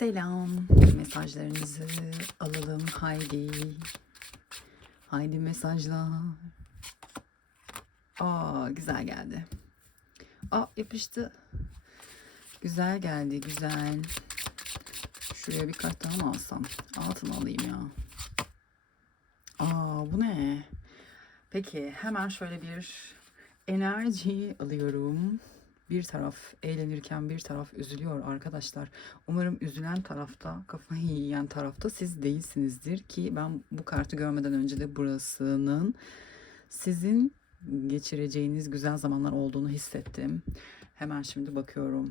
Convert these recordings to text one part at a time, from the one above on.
Selam. Mesajlarınızı alalım. Haydi. Haydi mesajlar. Aa güzel geldi. Aa yapıştı. Güzel geldi güzel. Şuraya bir kart daha mı alsam? Altın alayım ya. Aa bu ne? Peki hemen şöyle bir enerji alıyorum. Bir taraf eğlenirken bir taraf üzülüyor arkadaşlar. Umarım üzülen tarafta, kafayı yiyen tarafta siz değilsinizdir ki ben bu kartı görmeden önce de burasının sizin geçireceğiniz güzel zamanlar olduğunu hissettim. Hemen şimdi bakıyorum.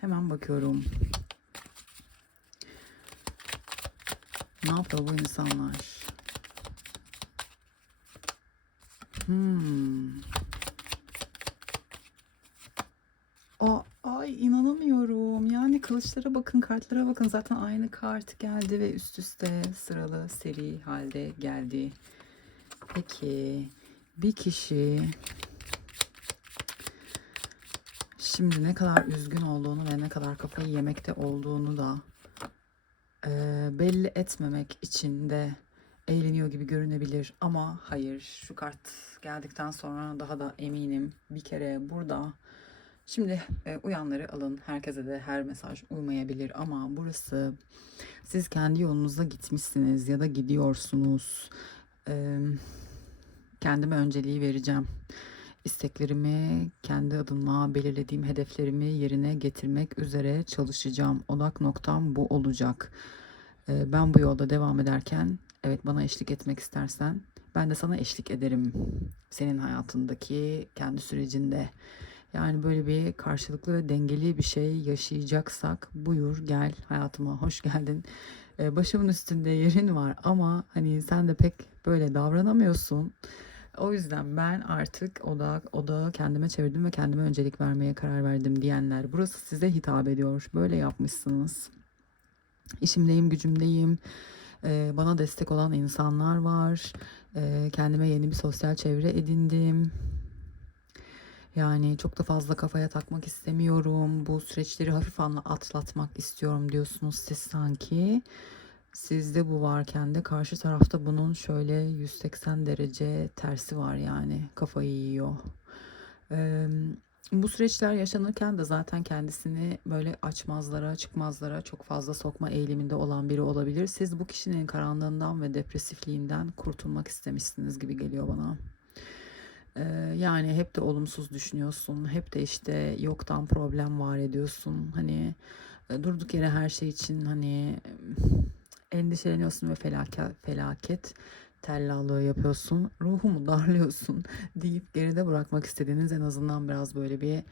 Hemen bakıyorum. Ne yaptı bu insanlar? Hmm. Aa, ay inanamıyorum. Yani kılıçlara bakın, kartlara bakın. Zaten aynı kart geldi ve üst üste sıralı seri halde geldi. Peki bir kişi şimdi ne kadar üzgün olduğunu ve ne kadar kafayı yemekte olduğunu da e, belli etmemek için de eğleniyor gibi görünebilir ama hayır şu kart geldikten sonra daha da eminim bir kere burada şimdi e, uyanları alın. Herkese de her mesaj uymayabilir ama burası siz kendi yolunuza gitmişsiniz ya da gidiyorsunuz. E, kendime önceliği vereceğim. İsteklerimi kendi adıma belirlediğim hedeflerimi yerine getirmek üzere çalışacağım. Odak noktam bu olacak. Ee, ben bu yolda devam ederken evet bana eşlik etmek istersen ben de sana eşlik ederim. Senin hayatındaki kendi sürecinde. Yani böyle bir karşılıklı ve dengeli bir şey yaşayacaksak buyur gel hayatıma hoş geldin. Ee, başımın üstünde yerin var ama hani sen de pek böyle davranamıyorsun. O yüzden ben artık odak, odağı kendime çevirdim ve kendime öncelik vermeye karar verdim diyenler. Burası size hitap ediyor. Böyle yapmışsınız. İşimdeyim, gücümdeyim. Ee, bana destek olan insanlar var. Ee, kendime yeni bir sosyal çevre edindim. Yani çok da fazla kafaya takmak istemiyorum. Bu süreçleri hafif atlatmak istiyorum diyorsunuz siz sanki. Sizde bu varken de karşı tarafta bunun şöyle 180 derece tersi var yani kafayı yiyor. Ee, bu süreçler yaşanırken de zaten kendisini böyle açmazlara, çıkmazlara çok fazla sokma eğiliminde olan biri olabilir. Siz bu kişinin karanlığından ve depresifliğinden kurtulmak istemişsiniz gibi geliyor bana. Ee, yani hep de olumsuz düşünüyorsun. Hep de işte yoktan problem var ediyorsun. Hani e, durduk yere her şey için hani endişeleniyorsun ve felaket, felaket tellallığı yapıyorsun, ruhumu darlıyorsun deyip geride bırakmak istediğiniz en azından biraz böyle bir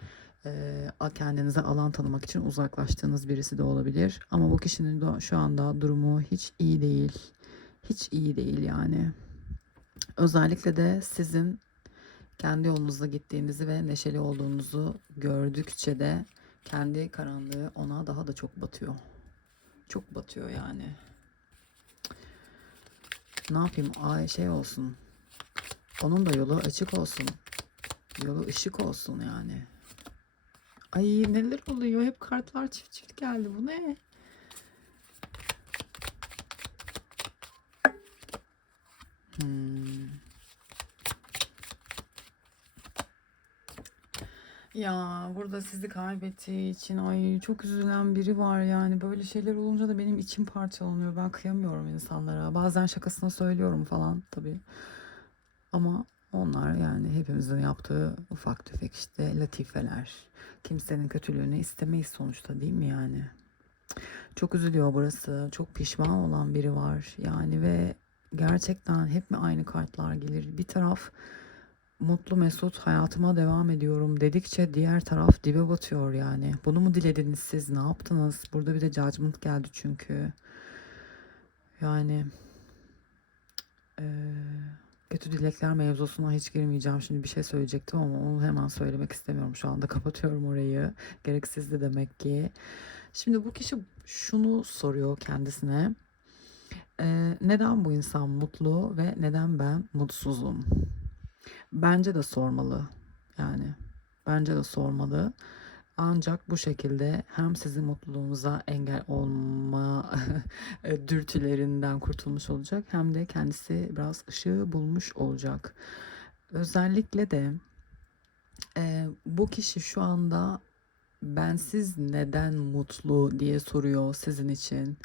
e, kendinize alan tanımak için uzaklaştığınız birisi de olabilir. Ama bu kişinin de şu anda durumu hiç iyi değil. Hiç iyi değil yani. Özellikle de sizin kendi yolunuzda gittiğinizi ve neşeli olduğunuzu gördükçe de kendi karanlığı ona daha da çok batıyor. Çok batıyor yani. Ne yapayım? Ay şey olsun. Onun da yolu açık olsun. Yolu ışık olsun yani. Ay neler oluyor? Hep kartlar çift çift geldi. Bu ne? Hmm. Ya burada sizi kaybettiği için ay çok üzülen biri var yani böyle şeyler olunca da benim içim parçalanıyor. Ben kıyamıyorum insanlara. Bazen şakasına söylüyorum falan tabii. Ama onlar yani hepimizin yaptığı ufak tefek işte latifeler. Kimsenin kötülüğünü istemeyiz sonuçta değil mi yani? Çok üzülüyor burası. Çok pişman olan biri var. Yani ve gerçekten hep mi aynı kartlar gelir? Bir taraf mutlu mesut hayatıma devam ediyorum dedikçe diğer taraf dibe batıyor yani. Bunu mu dilediniz siz? Ne yaptınız? Burada bir de judgment geldi çünkü. Yani eee, kötü dilekler mevzusuna hiç girmeyeceğim. Şimdi bir şey söyleyecektim ama onu hemen söylemek istemiyorum. Şu anda kapatıyorum orayı. Gereksizdi demek ki. Şimdi bu kişi şunu soruyor kendisine. Eee, neden bu insan mutlu ve neden ben mutsuzum? Bence de sormalı. Yani bence de sormalı. Ancak bu şekilde hem sizin mutluluğunuza engel olma e, dürtülerinden kurtulmuş olacak hem de kendisi biraz ışığı bulmuş olacak. Özellikle de e, bu kişi şu anda bensiz neden mutlu diye soruyor sizin için.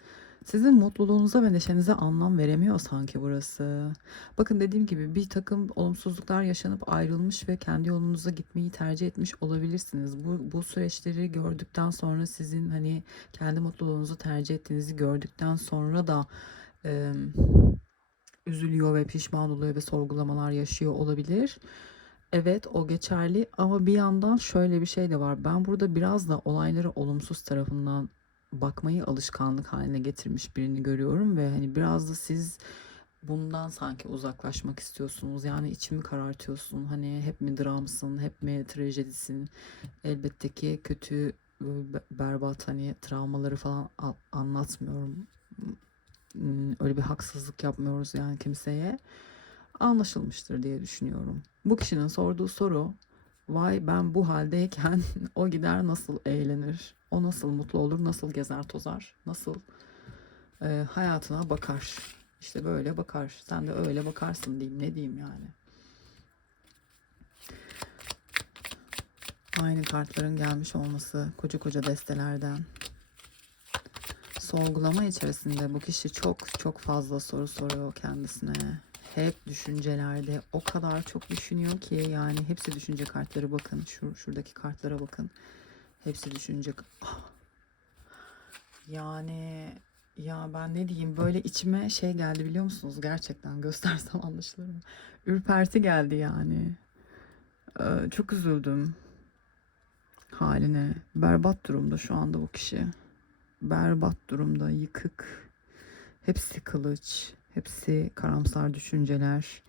Sizin mutluluğunuza ve neşenize anlam veremiyor sanki burası. Bakın dediğim gibi bir takım olumsuzluklar yaşanıp ayrılmış ve kendi yolunuza gitmeyi tercih etmiş olabilirsiniz. Bu, bu süreçleri gördükten sonra sizin hani kendi mutluluğunuzu tercih ettiğinizi gördükten sonra da e, üzülüyor ve pişman oluyor ve sorgulamalar yaşıyor olabilir. Evet o geçerli ama bir yandan şöyle bir şey de var. Ben burada biraz da olayları olumsuz tarafından bakmayı alışkanlık haline getirmiş birini görüyorum ve hani biraz da siz bundan sanki uzaklaşmak istiyorsunuz. Yani içimi karartıyorsun. Hani hep mi dramsın, hep mi trajedisin? Elbette ki kötü böyle berbat hani travmaları falan anlatmıyorum. Hmm, Öyle bir haksızlık yapmıyoruz yani kimseye. Anlaşılmıştır diye düşünüyorum. Bu kişinin sorduğu soru Vay ben bu haldeyken o gider nasıl eğlenir? O nasıl mutlu olur? Nasıl gezer tozar? Nasıl e, hayatına bakar? İşte böyle bakar. Sen de öyle bakarsın diyeyim. Ne diyeyim yani? Aynı kartların gelmiş olması koca koca destelerden. Sorgulama içerisinde bu kişi çok çok fazla soru soruyor kendisine hep düşüncelerde. O kadar çok düşünüyor ki yani hepsi düşünce kartları bakın. Şu şuradaki kartlara bakın. Hepsi düşünce Ah! yani ya ben ne diyeyim? Böyle içime şey geldi biliyor musunuz? Gerçekten göstersem anlaşılır mı? Ürperti geldi yani. Ee, çok üzüldüm haline. Berbat durumda şu anda bu kişi. Berbat durumda yıkık. Hepsi kılıç Hepsi karamsar düşünceler.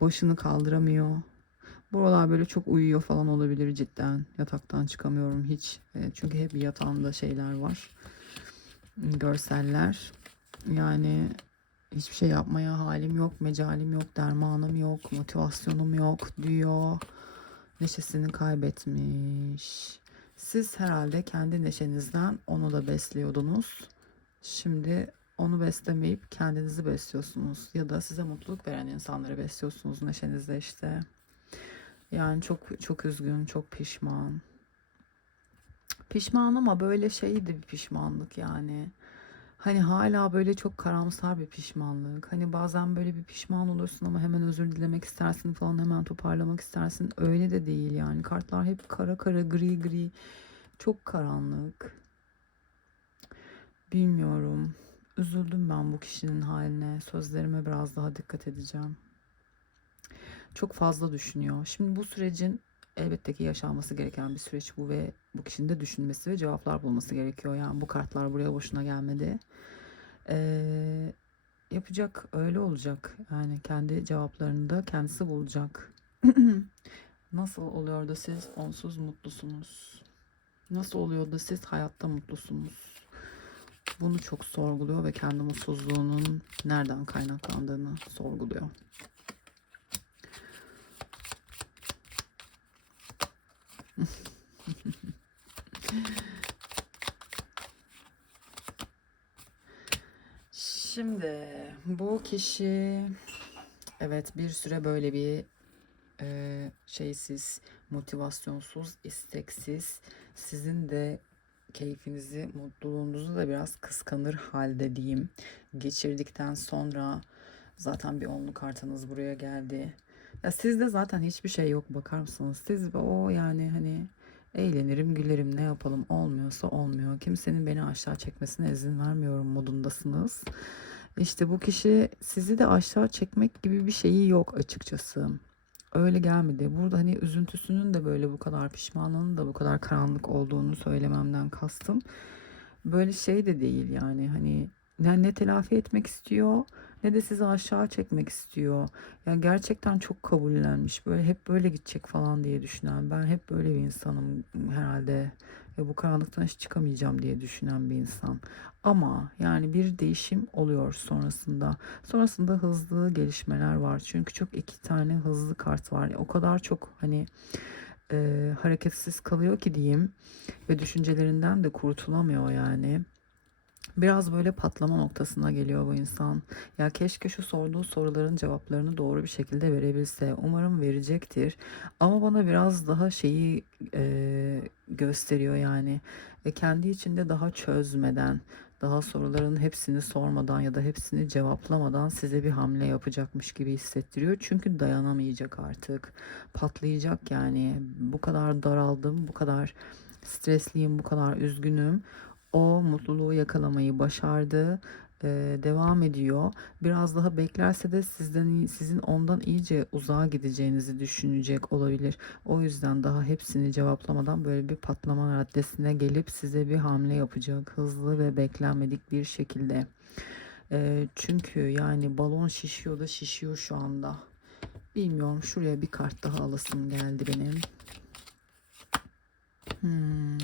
Başını kaldıramıyor. Buralar böyle çok uyuyor falan olabilir cidden. Yataktan çıkamıyorum hiç. E, çünkü hep yatağında şeyler var. Görseller. Yani hiçbir şey yapmaya halim yok, mecalim yok, dermanım yok, motivasyonum yok diyor. Neşesini kaybetmiş. Siz herhalde kendi neşenizden onu da besliyordunuz. Şimdi onu beslemeyip kendinizi besliyorsunuz ya da size mutluluk veren insanları besliyorsunuz neşenizde işte. Yani çok çok üzgün, çok pişman. Pişman ama böyle şeydi bir pişmanlık yani. Hani hala böyle çok karamsar bir pişmanlık. Hani bazen böyle bir pişman olursun ama hemen özür dilemek istersin falan hemen toparlamak istersin. Öyle de değil yani. Kartlar hep kara kara gri gri. Çok karanlık. Bilmiyorum. Üzüldüm ben bu kişinin haline. Sözlerime biraz daha dikkat edeceğim. Çok fazla düşünüyor. Şimdi bu sürecin elbette ki yaşanması gereken bir süreç bu ve bu kişinin de düşünmesi ve cevaplar bulması gerekiyor. Yani bu kartlar buraya boşuna gelmedi. Ee, yapacak öyle olacak. Yani kendi cevaplarını da kendisi bulacak. Nasıl oluyor da siz onsuz mutlusunuz? Nasıl oluyor da siz hayatta mutlusunuz? Bunu çok sorguluyor ve kendi mutsuzluğunun nereden kaynaklandığını sorguluyor. Şimdi bu kişi evet bir süre böyle bir e, şeysiz, motivasyonsuz, isteksiz, sizin de keyfinizi, mutluluğunuzu da biraz kıskanır halde diyeyim. Geçirdikten sonra zaten bir onlu kartınız buraya geldi. Ya sizde zaten hiçbir şey yok bakar mısınız? Siz o yani hani eğlenirim, gülerim, ne yapalım olmuyorsa olmuyor. Kimsenin beni aşağı çekmesine izin vermiyorum modundasınız. İşte bu kişi sizi de aşağı çekmek gibi bir şeyi yok açıkçası öyle gelmedi. Burada hani üzüntüsünün de böyle bu kadar pişmanlığının da bu kadar karanlık olduğunu söylememden kastım. Böyle şey de değil yani hani ne, ne telafi etmek istiyor ne de sizi aşağı çekmek istiyor. Yani gerçekten çok kabullenmiş. Böyle hep böyle gidecek falan diye düşünen. Ben hep böyle bir insanım herhalde ve bu karanlıktan hiç çıkamayacağım diye düşünen bir insan. Ama yani bir değişim oluyor sonrasında. Sonrasında hızlı gelişmeler var. Çünkü çok iki tane hızlı kart var. O kadar çok hani e, hareketsiz kalıyor ki diyeyim ve düşüncelerinden de kurtulamıyor yani. Biraz böyle patlama noktasına geliyor bu insan. Ya keşke şu sorduğu soruların cevaplarını doğru bir şekilde verebilse. Umarım verecektir. Ama bana biraz daha şeyi e, gösteriyor yani. E, kendi içinde daha çözmeden, daha soruların hepsini sormadan ya da hepsini cevaplamadan size bir hamle yapacakmış gibi hissettiriyor. Çünkü dayanamayacak artık. Patlayacak yani. Bu kadar daraldım, bu kadar stresliyim, bu kadar üzgünüm. O mutluluğu yakalamayı başardı. Ee, devam ediyor. Biraz daha beklerse de sizden sizin ondan iyice uzağa gideceğinizi düşünecek olabilir. O yüzden daha hepsini cevaplamadan böyle bir patlama raddesine gelip size bir hamle yapacak hızlı ve beklenmedik bir şekilde. Ee, çünkü yani balon şişiyor da şişiyor şu anda. Bilmiyorum şuraya bir kart daha alasım geldi benim. Hmm.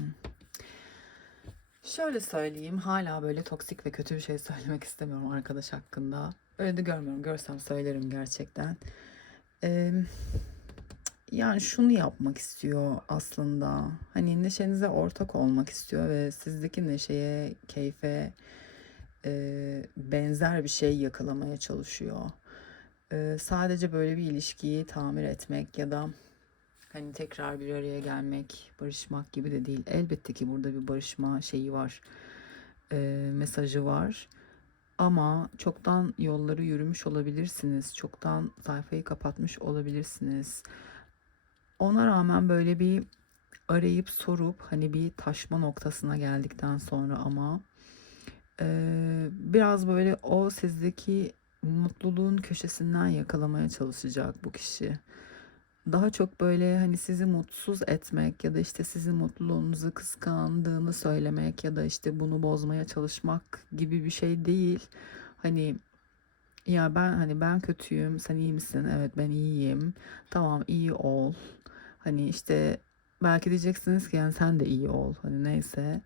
Şöyle söyleyeyim, hala böyle toksik ve kötü bir şey söylemek istemiyorum arkadaş hakkında. Öyle de görmüyorum, görsem söylerim gerçekten. Ee, yani şunu yapmak istiyor aslında. Hani neşenize ortak olmak istiyor ve sizdeki neşeye, keyfe e, benzer bir şey yakalamaya çalışıyor. Ee, sadece böyle bir ilişkiyi tamir etmek ya da Hani tekrar bir araya gelmek, barışmak gibi de değil. Elbette ki burada bir barışma şeyi var, e, mesajı var. Ama çoktan yolları yürümüş olabilirsiniz. Çoktan sayfayı kapatmış olabilirsiniz. Ona rağmen böyle bir arayıp sorup hani bir taşma noktasına geldikten sonra ama e, biraz böyle o sizdeki mutluluğun köşesinden yakalamaya çalışacak bu kişi daha çok böyle hani sizi mutsuz etmek ya da işte sizin mutluluğunuzu kıskandığını söylemek ya da işte bunu bozmaya çalışmak gibi bir şey değil. Hani ya ben hani ben kötüyüm, sen iyi misin? Evet ben iyiyim. Tamam iyi ol. Hani işte belki diyeceksiniz ki yani sen de iyi ol. Hani neyse.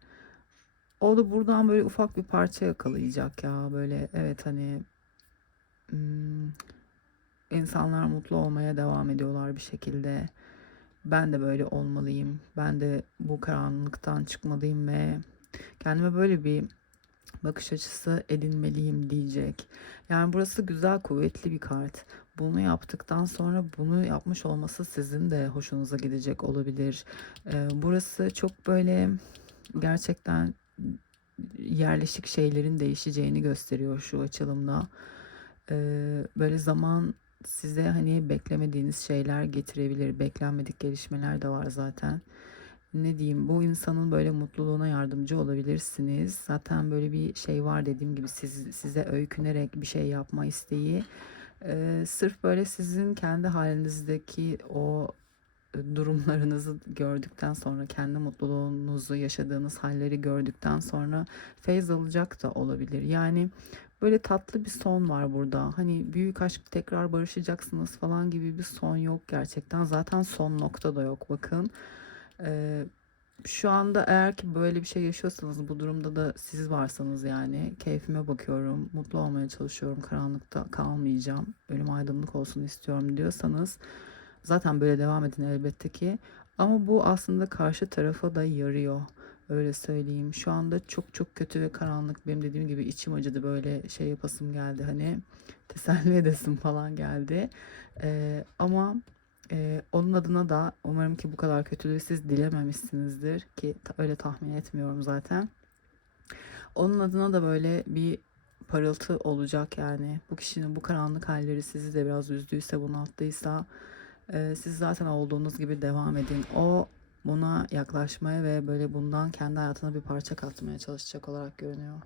O da buradan böyle ufak bir parça yakalayacak ya böyle evet hani hmm, İnsanlar mutlu olmaya devam ediyorlar bir şekilde. Ben de böyle olmalıyım. Ben de bu karanlıktan çıkmalıyım ve kendime böyle bir bakış açısı edinmeliyim diyecek. Yani burası güzel, kuvvetli bir kart. Bunu yaptıktan sonra bunu yapmış olması sizin de hoşunuza gidecek olabilir. Ee, burası çok böyle gerçekten yerleşik şeylerin değişeceğini gösteriyor şu açılımda. Ee, böyle zaman size hani beklemediğiniz şeyler getirebilir. Beklenmedik gelişmeler de var zaten. Ne diyeyim bu insanın böyle mutluluğuna yardımcı olabilirsiniz. Zaten böyle bir şey var dediğim gibi siz, size öykünerek bir şey yapma isteği. Ee, sırf böyle sizin kendi halinizdeki o durumlarınızı gördükten sonra kendi mutluluğunuzu yaşadığınız halleri gördükten sonra feyz alacak da olabilir. Yani Böyle tatlı bir son var burada. Hani büyük aşk tekrar barışacaksınız falan gibi bir son yok gerçekten. Zaten son nokta da yok bakın. Ee, şu anda eğer ki böyle bir şey yaşıyorsanız bu durumda da siz varsanız yani keyfime bakıyorum, mutlu olmaya çalışıyorum, karanlıkta kalmayacağım, ölüm aydınlık olsun istiyorum diyorsanız zaten böyle devam edin elbette ki. Ama bu aslında karşı tarafa da yarıyor. Öyle söyleyeyim. Şu anda çok çok kötü ve karanlık. Benim dediğim gibi içim acıdı böyle şey yapasım geldi. Hani teselli edesim falan geldi. Ee, ama e, onun adına da umarım ki bu kadar kötülüğü siz dilememişsinizdir ki öyle tahmin etmiyorum zaten. Onun adına da böyle bir parıltı olacak yani. Bu kişinin bu karanlık halleri sizi de biraz üzdüyse, bunalttıysa e, siz zaten olduğunuz gibi devam edin. O buna yaklaşmaya ve böyle bundan kendi hayatına bir parça katmaya çalışacak olarak görünüyor.